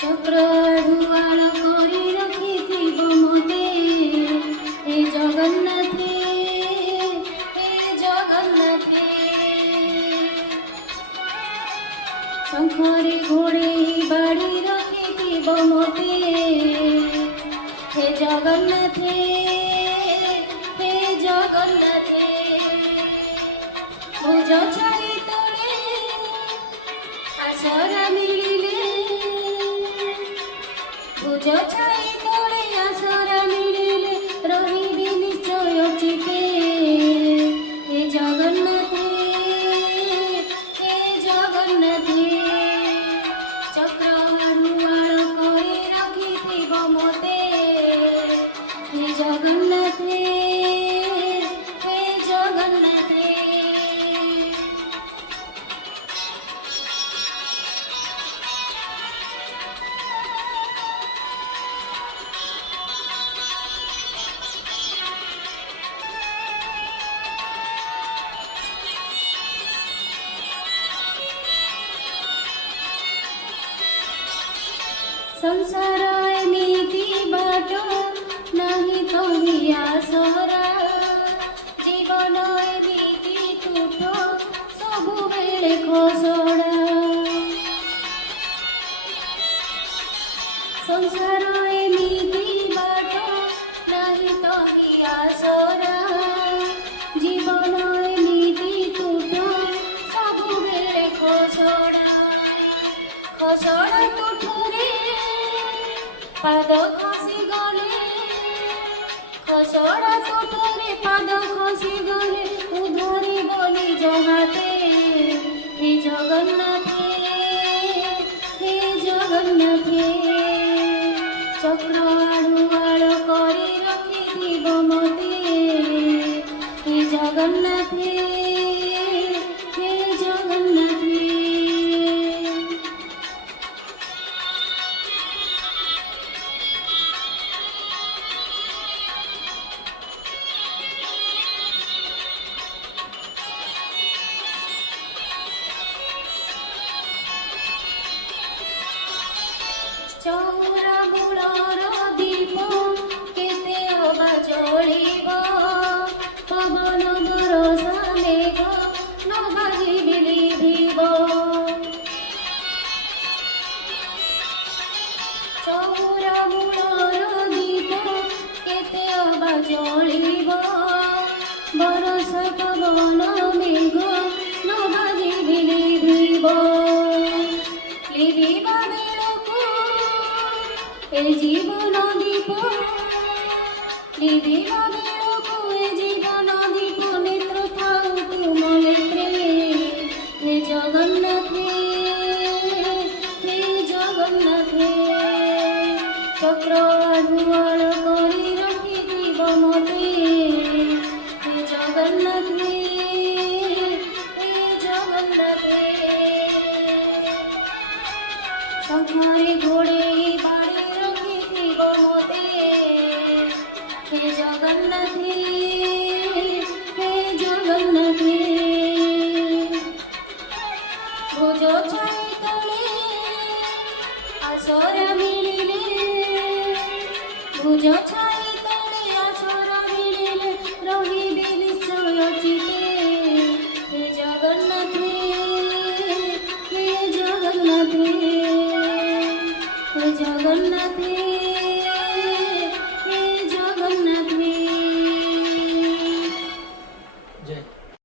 ଚକ୍ର ଆଢୁଆଳ କରି ରଖିଥିବ ମୋତେ। ହେ ଜଗନ୍ନାଥେ, ହେ ଜଗନ୍ନାଥେ। ଶଙ୍ଖରେ ଘୋଡ଼େଇ ବାଡ଼ି ରଖିଥିବ ମୋତେ। ହେ ଜଗନ୍ନାଥେ, ହେ ଜଗନ୍ନାଥେ। ଭୁଜ ଛାଇ ତଳେ ଆସରା ମିଳିଲେ, ଭୁଜ ଛାଇ ତଳେ ଆସରା ମିଳିଲେ ରହିବି ନିଶ୍ଚୟ ଚିତେ। ହେ ଜଗନ୍ନାଥେ, ହେ ଜଗନ୍ନାଥେ। ଚକ୍ର ଆଢୁଆଳ କରି ରଖିଥିବ ମୋତେ। ହେ ଜଗନ୍ନାଥେ, ହେ ଜଗନ୍ନାଥେ। संसार एमिति बाट नाही तोहि आसरा। जीवन एमिति तुठ सबुबेले खसड़ा। संसार एमिति बाट नाही तोहि आसरा। जीवन एमिति तुठ सबुबेले खसड़ा। खसड़ा तुठरे पाद खसी गले, खसड़ा तुठरे पाद खसी गले उधरी बोली जगाते। हे जगन्नाथे, हे जगन्नाथे। चक्र आढुआळ करी रखिथिब मोते। हे जगन्नाथे, हे जगन्नाथे। ଚଉରା ମୂଳର ଦୀପ କେତେ ଅବା ଜଳିବ। ପବନ ବରଷା ମେଘ ନ ବାଜି ବିଳିଧିବ। ଚଉରା ମୂଳର ଦୀପ କେତେ ଅବା ଜଳିବ। ବରଷା ପବନ ମେଘ ନ ବାଜି ବିଳିଧିବ। ଲିଭିବା ए जीवन दीप, लिभिबा बेलकु ए जीवन दीप नेत्र थाउ तुम नेत्रे। हे जगन्नाथे, हे जगन्नाथे। चक्र आढुआळ करी रखिथिब मोते। हे जगन्नाथे, हे जगन्नाथे। शंखरे घोड़ेई बाड़ी रखिथिब मोते। हे जगन्नाथे, हे जगन्नाथे। भुज छाई तले आसरा मिलिले, भुज छाई